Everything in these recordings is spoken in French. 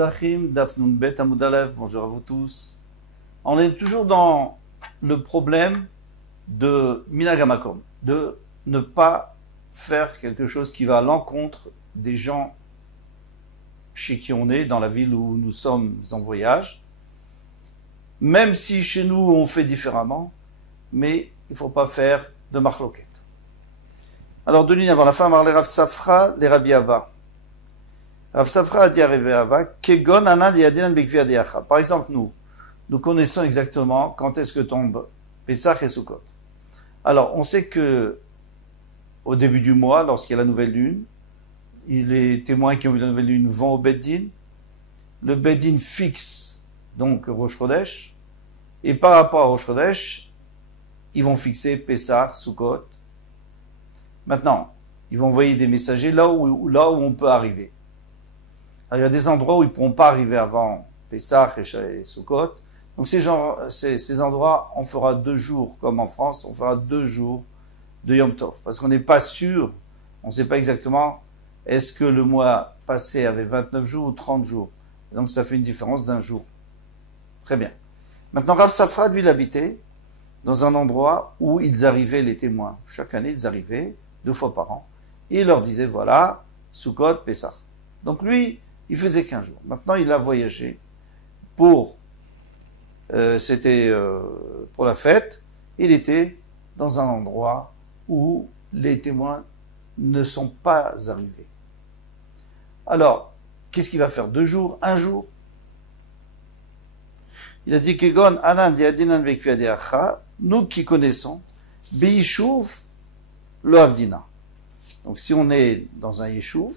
Netzachim, Daf Nun Bet Amud Aleph, bonjour à vous tous. On est toujours dans le problème de Minhag HaMakom, de ne pas faire quelque chose qui va à l'encontre des gens chez qui on est, dans la ville où nous sommes en voyage. Même si chez nous on fait différemment, mais il ne faut pas faire de marloquette. Alors deux lignes avant la fin, on va parler Rav Safra, les Rabbi Abba. Rav Safra a dit à Rabbi Abba, Kegon Anad Yadinan Bekvi Adiacha. Par exemple, nous connaissons exactement quand est-ce que tombe Pesach et Sukkot. Alors, on sait que au début du mois, lorsqu'il y a la nouvelle lune, les témoins qui ont vu la nouvelle lune vont au Beddin. Le Beddin fixe donc Rosh Chodesh, et par rapport à Rosh Chodesh, ils vont fixer Pesach, Sukkot. Maintenant, ils vont envoyer des messagers là où on peut arriver. Alors, il y a des endroits où ils ne pourront pas arriver avant Pesach et Sukkot. Donc ces endroits, on fera 2 jours, comme en France, on fera 2 jours de Yom Tov. Parce qu'on n'est pas sûr, on ne sait pas exactement, est-ce que le mois passé avait 29 jours ou 30 jours. Et donc ça fait une différence d'1 jour. Très bien. Maintenant, Rav Safra, lui, il habitait dans un endroit où ils arrivaient, les témoins. Chaque année, ils arrivaient 2 fois par an. Et il leur disait, voilà, Sukkot, Pesach. Donc lui, il faisait 15 jours. Maintenant, il a voyagé c'était pour la fête. Il était dans un endroit où les témoins ne sont pas arrivés. Alors, qu'est-ce qu'il va faire 2 jours, 1 jour? Il a dit Kegon Anan Yadinan Bekvi Adiacha, nous qui connaissons, Beishuv lo Avdina. Donc si on est dans un Yeshuv,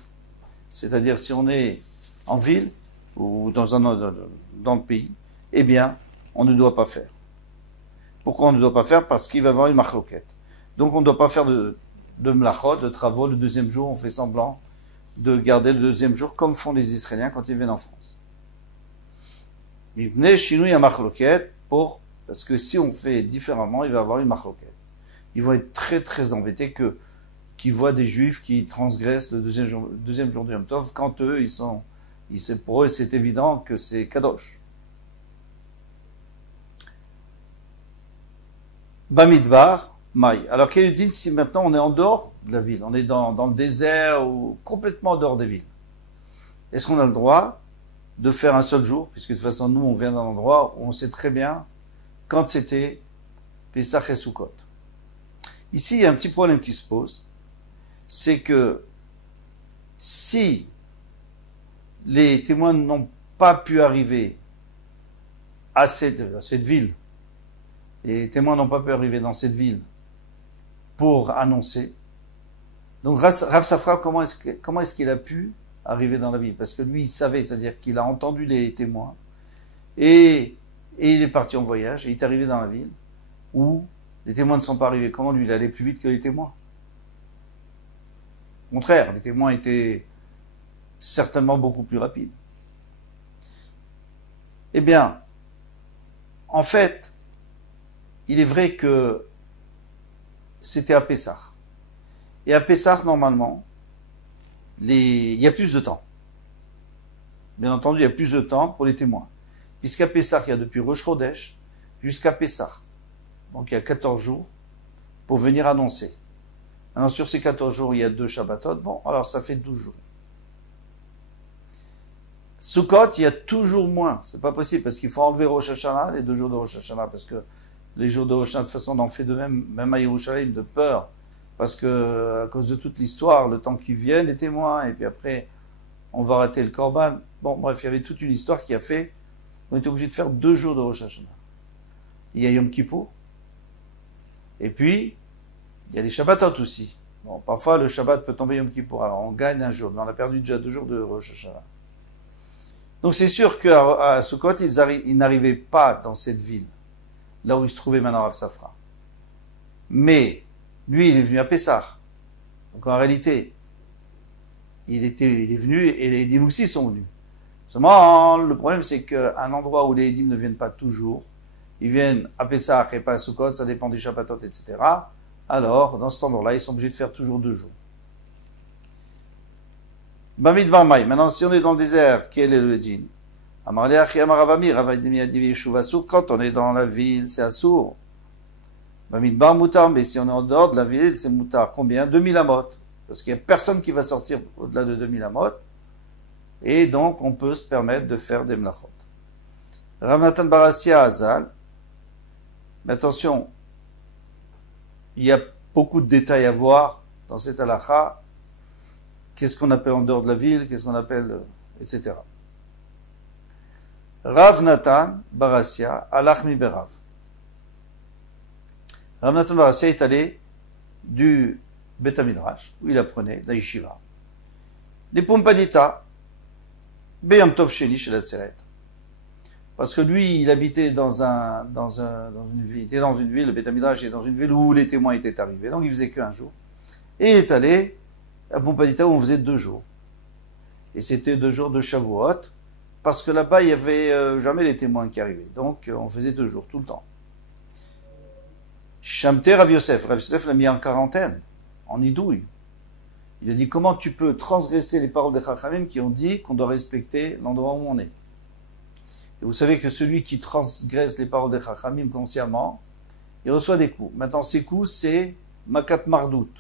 c'est-à-dire si on est en ville ou dans le pays, eh bien, on ne doit pas faire. Pourquoi on ne doit pas faire? Parce qu'il va y avoir une marloquette. Donc on ne doit pas faire de mlachot, de travaux. Le 2e jour, on fait semblant de garder le 2e jour, comme font les Israéliens quand ils viennent en France. Mais chez nous, il y a marloquette parce que si on fait différemment, il va y avoir une marloquette. Ils vont être très très embêtés qu'ils voient des Juifs qui transgressent le 2e jour du Yom Tov, quand eux, pour eux, c'est évident que c'est Kadosh. Bamidbar, Maï. Alors, quel est le din si maintenant on est en dehors de la ville, on est dans le désert ou complètement en dehors des villes? Est-ce qu'on a le droit de faire un seul jour? Puisque de toute façon, nous, on vient d'un endroit où on sait très bien quand c'était Pesach et Sukkot. Ici, il y a un petit problème qui se pose. C'est que si les témoins n'ont pas pu arriver à cette ville, les témoins n'ont pas pu arriver dans cette ville pour annoncer. Donc Rav Safra, comment est-ce qu'il a pu arriver dans la ville? Parce que lui, il savait, c'est-à-dire qu'il a entendu les témoins et il est parti en voyage et il est arrivé dans la ville où les témoins ne sont pas arrivés. Comment lui, il allait plus vite que les témoins? Au contraire, les témoins étaient certainement beaucoup plus rapides. Eh bien, en fait, il est vrai que c'était à Pessah. Et à Pessah, normalement, il y a plus de temps. Bien entendu, il y a plus de temps pour les témoins. Puisqu'à Pessah, il y a depuis Rosh Chodesh jusqu'à Pessah. Donc il y a 14 jours pour venir annoncer. Alors sur ces 14 jours, il y a 2 Shabbatot. Bon, alors ça fait 12 jours. Sukkot, il y a toujours moins. C'est pas possible parce qu'il faut enlever Rosh Hashanah, les 2 jours de Rosh Hashanah, parce que les jours de Rosh Hashanah, de toute façon, on en fait de même à Yerushalayim, de peur, parce que à cause de toute l'histoire, le temps qu'ils viennent, les témoins, et puis après, on va rater le Korban. Bon, bref, il y avait toute une histoire qui a fait qu'on était obligé de faire 2 jours de Rosh Hashanah. Il y a Yom Kippour, et puis, il y a les Shabbatot aussi. Bon, parfois, le Shabbat peut tomber Yom Kippour, alors on gagne 1 jour, mais on a perdu déjà 2 jours de Rosh Hashanah. Donc c'est sûr qu'à Sukkot, ils n'arrivaient pas dans cette ville, là où il se trouvait maintenant Rav Safra. Mais, lui, il est venu à Pessah. Donc en réalité, il est venu et les Edim aussi sont venus. Seulement, le problème c'est qu'un endroit où les Edim ne viennent pas toujours, ils viennent à Pessah et pas à Sukkot, ça dépend des Shabbatot, etc. Alors, dans cet endroit-là, ils sont obligés de faire toujours 2 jours. Bamidbar Maï. Maintenant, si on est dans le désert, quel est le djinn? Amarle Achi Amaravami, Ravadimi Adivi Yeshuv Assour, quand on est dans la ville, c'est Assour. Bamidbar Moutar, mais si on est en dehors de la ville, c'est Moutar. Combien? 2000 amot. Parce qu'il n'y a personne qui va sortir au-delà de 2000 amot. Et donc, on peut se permettre de faire des mlachot. Rav Natan bar Assia Azal. Mais attention, il y a beaucoup de détails à voir dans cette halakha. Qu'est-ce qu'on appelle en dehors de la ville, qu'est-ce qu'on appelle, etc. Rav Natan bar Assia, alach mi berav. Rav Natan bar Assia est allé du Bet HaMidrash, où il apprenait, la yeshiva. Les Pompadita, Beyam Tov Sheni chez la Tzeret. Parce que lui, il habitait dans une ville, le Bet HaMidrash est dans une ville où les témoins étaient arrivés, donc il faisait qu'un jour. Et il est allé à Pompadita où on faisait 2 jours. Et c'était 2 jours de Shavuot, parce que là-bas, il n'y avait jamais les témoins qui arrivaient. Donc, on faisait 2 jours, tout le temps. Shamte Rav Yosef l'a mis en quarantaine, en idouille. Il a dit, comment tu peux transgresser les paroles des Chachamim qui ont dit qu'on doit respecter l'endroit où on est. Et vous savez que celui qui transgresse les paroles des Chachamim consciemment, il reçoit des coups. Maintenant, ces coups, c'est Makat Mardout.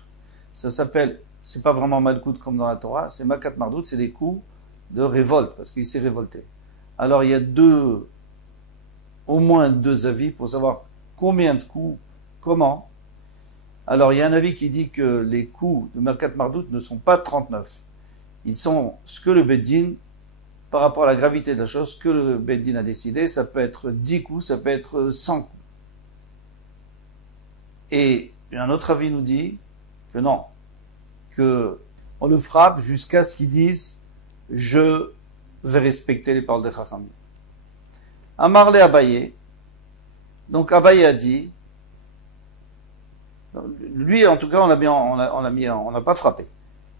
Ça s'appelle, c'est pas vraiment Malkout comme dans la Torah, c'est Makat Mardout, c'est des coups de révolte, parce qu'il s'est révolté. Alors, il y a au moins 2 avis pour savoir combien de coups, comment. Alors, il y a un avis qui dit que les coups de Makat Mardout ne sont pas 39. Ils sont ce que le Beddin, par rapport à la gravité de la chose, ce que le Beddin a décidé, ça peut être 10 coups, ça peut être 100 coups. Et un autre avis nous dit que non, que on le frappe jusqu'à ce qu'ils disent « Je vais respecter les paroles de Chachamim ». Amarle Abaye, donc Abaye a dit, lui en tout cas on n'a pas frappé.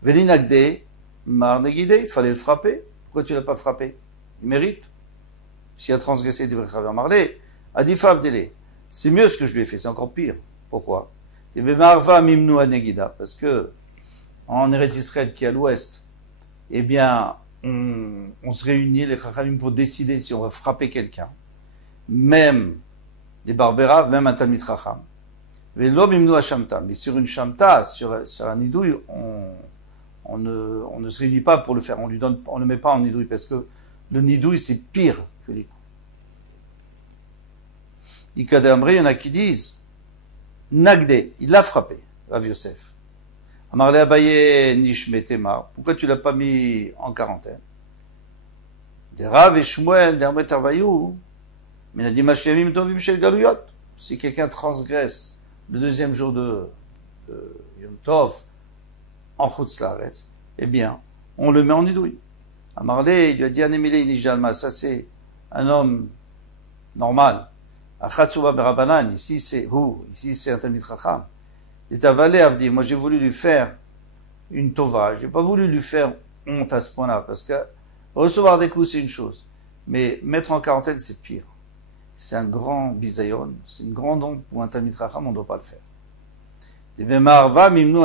Velinagde, Marnegide, il fallait le frapper. Pourquoi tu l'as pas frappé? Il mérite. S'il a transgressé des vrais Amarle, Adifav Dele. C'est mieux ce que je lui ai fait, c'est encore pire. Pourquoi? Parce que en Eretz Israël qui est à l'ouest, eh bien, on se réunit les Chachamim pour décider si on va frapper quelqu'un, même des Barberav, même un Talmid Chacham. Mais sur une Shamta, sur un nidouille, on ne se réunit pas pour le faire, on le met pas en nidouille, parce que le nidouille c'est pire que les coups. Ikadamri, il y en a qui disent, Nagde, il l'a frappé, Rav Yosef. Amarle Abaye Nishme Temar, pourquoi tu l'as pas mis en quarantaine? Des Rav et Shmuel, des Amret Arvayou, mais Nadim Hashemim Tovim Shel Galuyot. Si quelqu'un transgresse le 2e jour de Yom Tov en Chutz Laaretz, eh bien, on le met en nidouille. Amarle, il lui a dit Anemile Nishalma, ça c'est un homme normal. Achatsuba Berabanan, ici c'est un Talmid Chacham. Et Tavale Avdi, moi j'ai voulu lui faire une tova, j'ai pas voulu lui faire honte à ce point-là, parce que recevoir des coups c'est une chose, mais mettre en quarantaine c'est pire. C'est un grand bisayon, c'est une grande honte pour un Talmid Chacham, on ne doit pas le faire. Marva Mimnu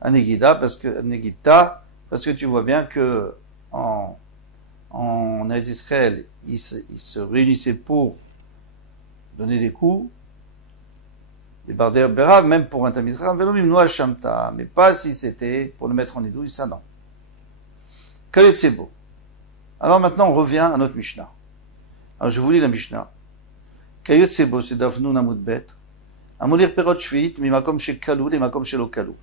Anegida, parce que tu vois bien que en Eretz Israël, ils se réunissaient pour donner des coups, des bardères berav, même pour un Talmid Chacham, velomim noa shamta, mais pas si c'était pour le mettre en nidouille, ça non. Kayot c'est beau. Alors maintenant on revient à notre Mishnah. Alors je vous lis la Mishnah. Kayot c'est beau, c'est d'Avnoun Amoudbet. Amolir perot shvit, mi makom she kalou, les makom shelo kalou.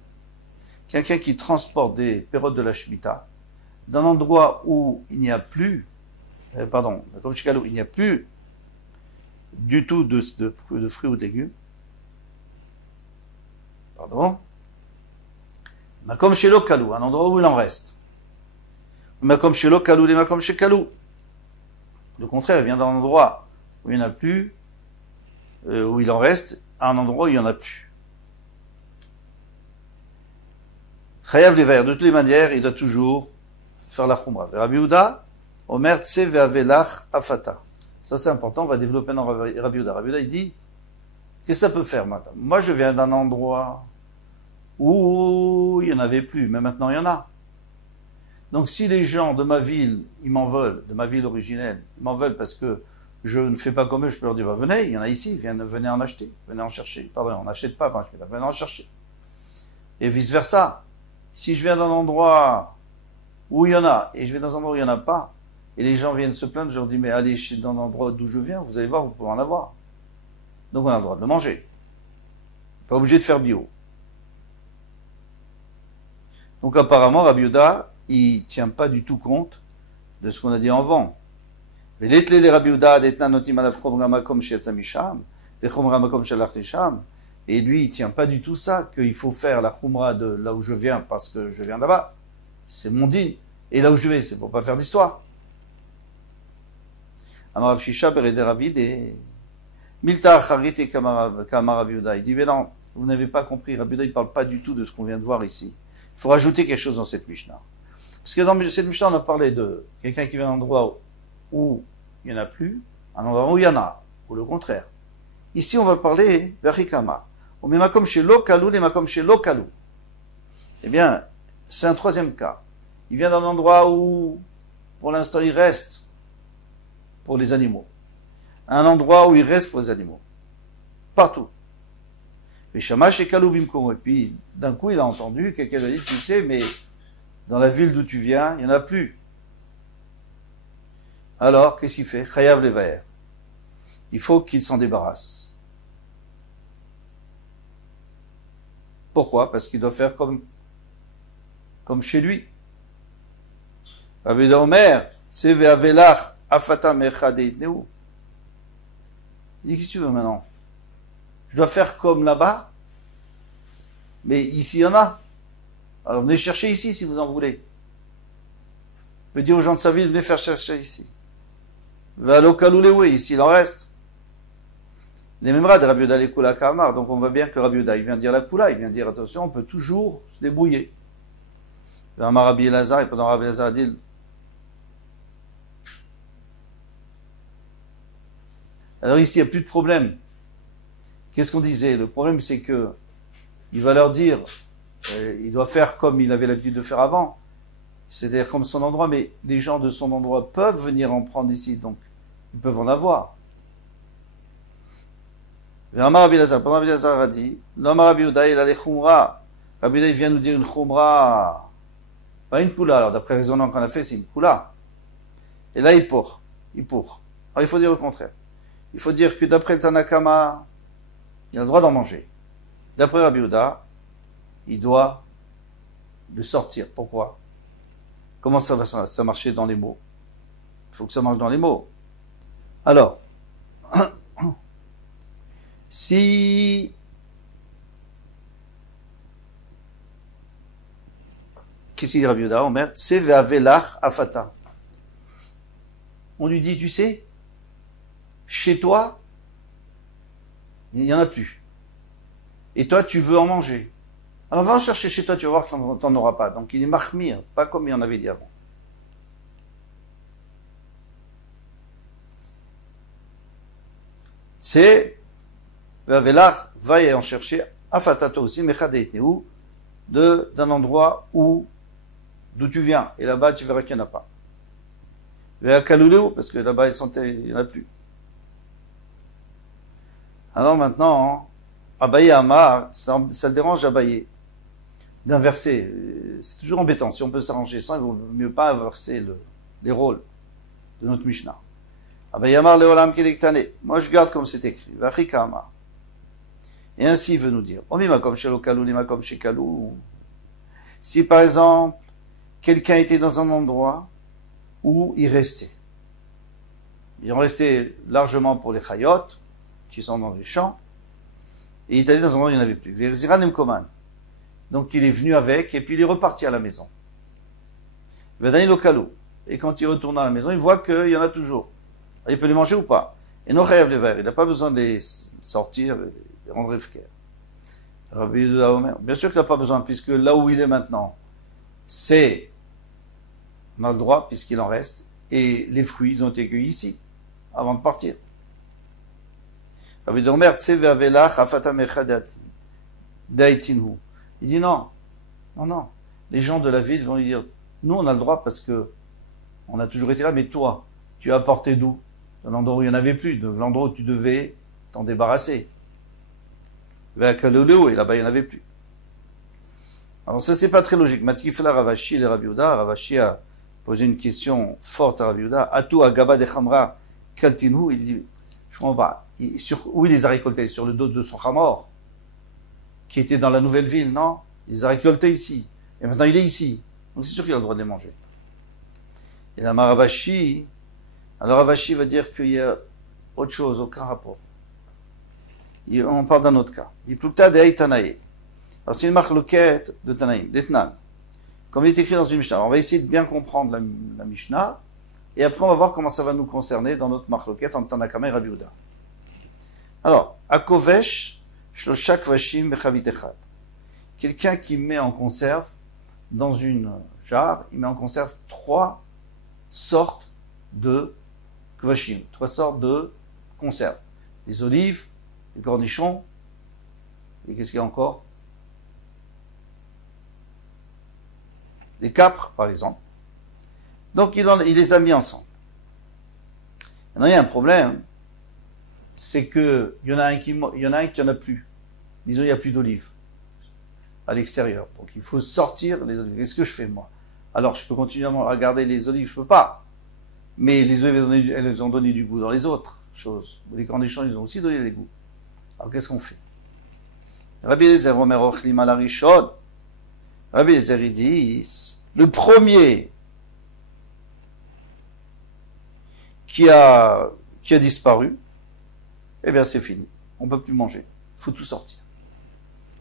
Quelqu'un qui transporte des pérotes de la Shemitah d'un endroit où il n'y a plus, makom she kalou, il n'y a plus du tout de fruits ou de légumes. Makom shelo kalou, un endroit où il en reste. Makom shelo kalou, les makom she kalou. Le contraire, il vient d'un endroit où il n'y en a plus, où il en reste, à un endroit où il n'y en a plus. Chayav levayer, de toutes les manières, il doit toujours faire la chumra. Rabbi Yehuda, Omer tse ve'avelach afata. Ça c'est important, on va développer dans Rabbi Yehuda. Rabbi Yehuda, il dit, qu'est-ce que ça peut faire, madame? Moi je viens d'un endroit où il n'y en avait plus, mais maintenant il y en a. Donc si les gens de ma ville, ils m'en veulent, de ma ville originelle, ils m'en veulent parce que je ne fais pas comme eux, je peux leur dire, bah, venez, il y en a ici, venez en acheter, venez en chercher. Pardon, on n'achète pas, venez en chercher. Et vice versa. Si je viens d'un endroit où il y en a, et je vais dans un endroit où il n'y en a pas, et les gens viennent se plaindre, je leur dis, mais allez dans l'endroit d'où je viens, vous allez voir, vous pouvez en avoir. Donc on a le droit de le manger. Pas obligé de faire bio. Donc apparemment, Rabbi Yehuda, il ne tient pas du tout compte de ce qu'on a dit en avant. Et lui, il tient pas du tout ça, qu'il faut faire la khumra de là où je viens parce que je viens là-bas. C'est mon din. Et là où je vais, c'est pour pas faire d'histoire. Amarav Shisha Berede Ravid et Milta Charit et Kamarav Yehuda. Il dit, mais non, vous n'avez pas compris. Rabbi Yehuda, il parle pas du tout de ce qu'on vient de voir ici. Il faut rajouter quelque chose dans cette Mishnah. Parce que dans cette Mishnah, on a parlé de quelqu'un qui vient d'un endroit où il n'y en a plus, un endroit où il y en a, ou le contraire. Ici, on va parler Verikama. On met Makom chez Lokalou, les Makom chez Lokalou. Eh bien, c'est un troisième cas. Il vient d'un endroit où, pour l'instant, il reste pour les animaux. Un endroit où il reste pour les animaux. Partout. Et puis, d'un coup, il a entendu, quelqu'un lui a dit, tu sais, mais dans la ville d'où tu viens, il n'y en a plus. Alors, qu'est-ce qu'il fait? Chayav levaer. Il faut qu'il s'en débarrasse. Pourquoi? Parce qu'il doit faire comme chez lui. Rabbi Omer, tseve avelach afata mechadeit-neu. Il dit, qu'est-ce que tu veux maintenant? Je dois faire comme là-bas? Mais ici, il y en a. Alors, venez chercher ici, si vous en voulez. Il peut dire aux gens de sa ville, venez faire chercher ici. Va l'okaloulewe, ici, il en reste. Les mêmes rats de Rabbi Yehuda les Kula Kamar. Donc, on voit bien que Rabbi Yehuda, il vient dire la Kula, il vient dire, attention, on peut toujours se débrouiller. Rabbi Elazar, et pendant Rabbi Elazar a dit, alors ici, il n'y a plus de problème. Qu'est-ce qu'on disait? Le problème, c'est que il va leur dire, il doit faire comme il avait l'habitude de faire avant, c'est-à-dire comme son endroit, mais les gens de son endroit peuvent venir en prendre ici, donc ils peuvent en avoir. Pendant Rabbi Elazar a dit, l'homme Rabbi Yehuda, il a les khumra. Rabbi Yehuda, il vient nous dire une khumra, pas une poula. Alors d'après le raisonnement qu'on a fait, c'est une poula. Et là, il pour. Alors il faut dire le contraire. Il faut dire que d'après le Tanakama, il a le droit d'en manger. D'après Rabbi Yehuda, il doit le sortir. Pourquoi? Comment ça va ça marcher dans les mots? Il faut que ça marche dans les mots. Alors, si qu'est-ce qu'il dit Rabbi Yehuda? Omer, tseve avelach afata. On lui dit, tu sais, chez toi, il n'y en a plus. Et toi, tu veux en manger. Alors va en chercher chez toi, tu vas voir qu'on t'en aura pas. Donc il est mahmir, pas comme il en avait dit avant. C'est Vavelach va y en chercher afatato aussi, mechadeitneu, d'un endroit d'où tu viens. Et là-bas, tu verras qu'il n'y en a pas. Parce que là-bas, il n'y en a plus. Alors maintenant, Abaye Amar, ça le dérange Abaye d'inverser. C'est toujours embêtant. Si on peut s'arranger sans, il vaut mieux pas inverser les rôles de notre Mishnah. Abaye Amar leolam kelektane. Moi, je garde comme c'est écrit. Vachika Amar. Et ainsi, il veut nous dire. Omima comme chez Lokalou, lima comme chez Kalou. Si par exemple, quelqu'un était dans un endroit où il restait. Il en restait largement pour les chayot, qui sont dans les champs, et il est allé dans un endroit où il n'y en avait plus. Verziran Emkoman. Donc il est venu avec, et puis il est reparti à la maison. Vedani Lokalou. Et quand il retourne à la maison, il voit qu'il y en a toujours. Alors, il peut les manger ou pas. Et non chayav les verres. Il n'a pas besoin de les sortir, de les rendre efker. Rabbi Yehuda Omer. Bien sûr qu'il n'a pas besoin, puisque là où il est maintenant, c'est, on a le droit, puisqu'il en reste, et les fruits, ils ont été cueillis ici, avant de partir. Rabbi Yehuda Omer, tseve avelach afata mechadat daitinhu. Il dit non. Les gens de la ville vont lui dire, Nous, on a le droit parce que on a toujours été là, mais toi, tu as apporté d'où? De l'endroit où il n'y en avait plus, de l'endroit où tu devais t'en débarrasser. Vers Kaloleo, et là-bas, il n'y en avait plus. Alors ça, c'est pas très logique. Matkifla Ravashi, le Rabbi Yehuda, Ravashi a posé une question forte à Rabbi Yehuda. Atou Agaba de Khamra, Kaltinu, il dit, je comprends pas. Où il les a récoltés? Sur le dos de son Khamor, qui était dans la nouvelle ville, non? Il les a récoltés ici. Et maintenant, il est ici. Donc c'est sûr qu'il a le droit de les manger. Et là, Ravashi, alors Ravashi va dire qu'il y a autre chose, aucun rapport. On parle d'un autre cas. Il plukta de Tanaï. Alors c'est une marloquette de Tanaïm, d'Etnan. Comme il est écrit dans une Mishnah. Alors, on va essayer de bien comprendre la Mishnah. Et après on va voir comment ça va nous concerner dans notre marloquette entre Tanakama et Rabbi Yehuda. Alors, Akovesh, Shloshak Vashim Bechavit Echad. Quelqu'un qui met en conserve, dans une jarre, il met en conserve 3 sortes de kvashim, 3 sortes de conserves. Des olives, des cornichons, et qu'est-ce qu'il y a encore? Des capres, par exemple. Donc, il les a mis ensemble. Maintenant, il y a un problème, c'est que il y en a un qui en a plus. Disons, il n'y a plus d'olives à l'extérieur. Donc, il faut sortir les olives. Qu'est-ce que je fais, moi? Alors, je peux continuer à garder les olives, je peux pas. Mais les olives, elles ont donné du goût dans les autres choses. Les cornichons, ils ont aussi donné des goûts. Alors, qu'est-ce qu'on fait? Rabbi Eliezer Omer Ochlim al Arishon. Rabbi Eliezer, il dit, le premier qui a disparu, eh bien, c'est fini. On peut plus manger. Il faut tout sortir.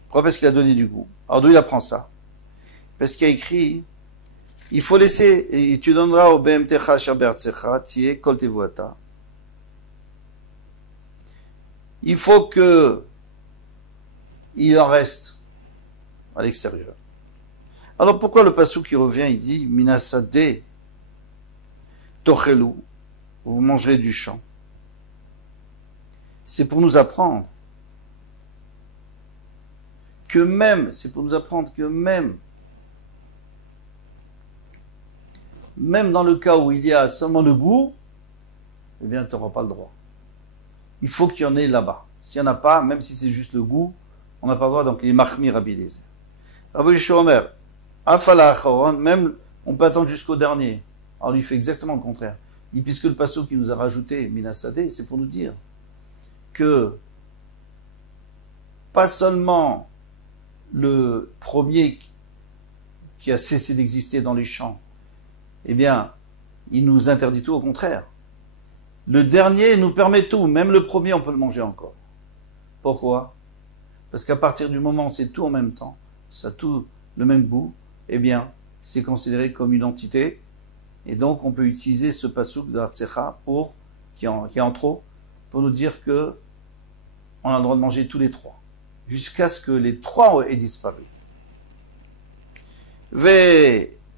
Pourquoi? Parce qu'il a donné du goût. Alors, d'où il apprend ça? Parce qu'il y a écrit, il faut laisser, et tu donneras au BMTcha Shabertsecha, Tiye Kol Tevuata. Il faut que il en reste à l'extérieur. Alors pourquoi le passou qui revient, il dit Minasade Tochelu, vous mangerez du champ. C'est pour nous apprendre que même dans le cas où il y a seulement le goût, eh bien, tu n'auras pas le droit. Il faut qu'il y en ait là-bas. S'il n'y en a pas, même si c'est juste le goût, on n'a pas le droit, donc il est Mahmi Rabbi Eliezer. Rabbi Shomer, Afala Acharon, même, on peut attendre jusqu'au dernier. Alors, il fait exactement le contraire. Il dit, puisque le passage qui nous a rajouté Minasadeh, c'est pour nous dire que pas seulement le premier qui a cessé d'exister dans les champs, eh bien, il nous interdit tout, au contraire. Le dernier nous permet tout, même le premier, on peut le manger encore. Pourquoi? Parce qu'à partir du moment où c'est tout en même temps, ça a tout le même goût, eh bien, c'est considéré comme une entité, et donc on peut utiliser ce pasouk d'Artsecha qui est en trop, pour nous dire que on a le droit de manger tous les 3, jusqu'à ce que les 3 aient disparu.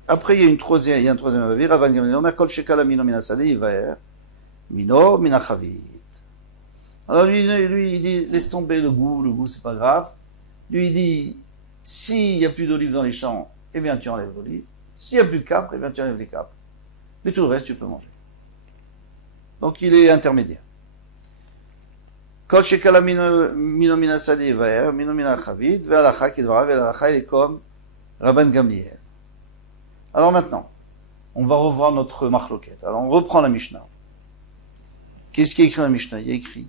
Après, il y a un troisième avis. Rabban Gamliel Omer kol shekala mino minasadeh yivaer mino minachavit. Alors lui, il dit, laisse tomber le goût, c'est pas grave. Lui, il dit, s'il n'y a plus d'olives dans les champs, eh bien, tu enlèves l'olive. S'il n'y a plus de capres, eh bien, tu enlèves les capres. Mais tout le reste, tu peux manger. Donc, il est intermédiaire. Kol shekala mino minasadeh yivaer mino minachavit, ve'alacha kidvara, ve'alacha, il est comme Rabban Gamliel. Alors maintenant, on va revoir notre marloquette. Alors on reprend la Mishnah. Qu'est-ce qui est écrit dans la Mishnah? Il y a écrit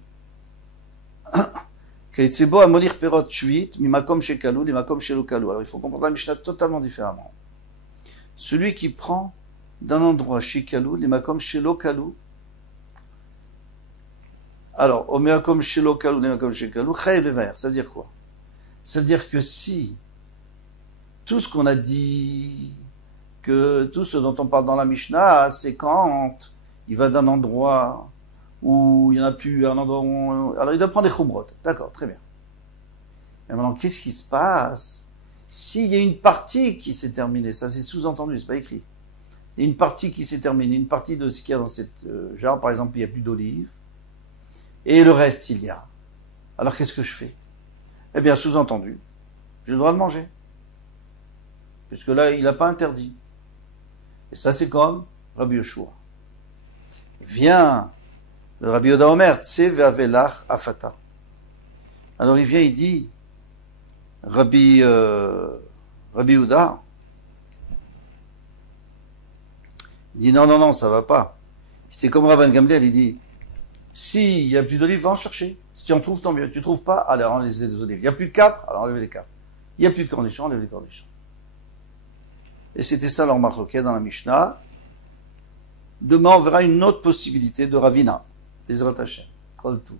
Keitzebo amolir perot shvit mimakom shekalu limakom shelokalu. Alors il faut comprendre la Mishnah totalement différemment. Celui qui prend d'un endroit shekalu limakom shelokalu. Alors, omeakom shelokalu limakom shekalu chayev levaer. Ça veut dire quoi? Ça veut dire que si tout ce qu'on a dit, que tout ce dont on parle dans la Mishnah, c'est quand il va d'un endroit où il n'y en a plus, un endroit où... Alors il doit prendre des chumrot. D'accord, très bien. Mais maintenant, qu'est-ce qui se passe s'il y a une partie qui s'est terminée? Ça, c'est sous-entendu, c'est pas écrit. Il y a une partie qui s'est terminée, une partie de ce qu'il y a dans cette jarre, par exemple, il n'y a plus d'olive, et le reste, il y a. Alors qu'est-ce que je fais? Eh bien, sous-entendu, j'ai le droit de manger. Puisque là, il n'a pas interdit. Et ça, c'est comme Rabbi Yoshua. Vient le Rabbi Yoda Omer, Tse ve'avelach afata. Alors il vient, il dit, Rabbi Yehuda, il dit non, ça va pas. C'est comme Rabban Gamliel, il dit, s'il y a plus d'olives, va en chercher. Si tu en trouves, tant mieux. Tu trouves pas, allez, enlève les olives. Il n'y a plus de capres, alors enlève les capres. Il n'y a plus de cornichons, enlève les cornichons. Et c'était ça leur marloquet dans la Mishnah. Demain, on verra une autre possibilité de Ravina. Bezrat Hashem. Kol Tov.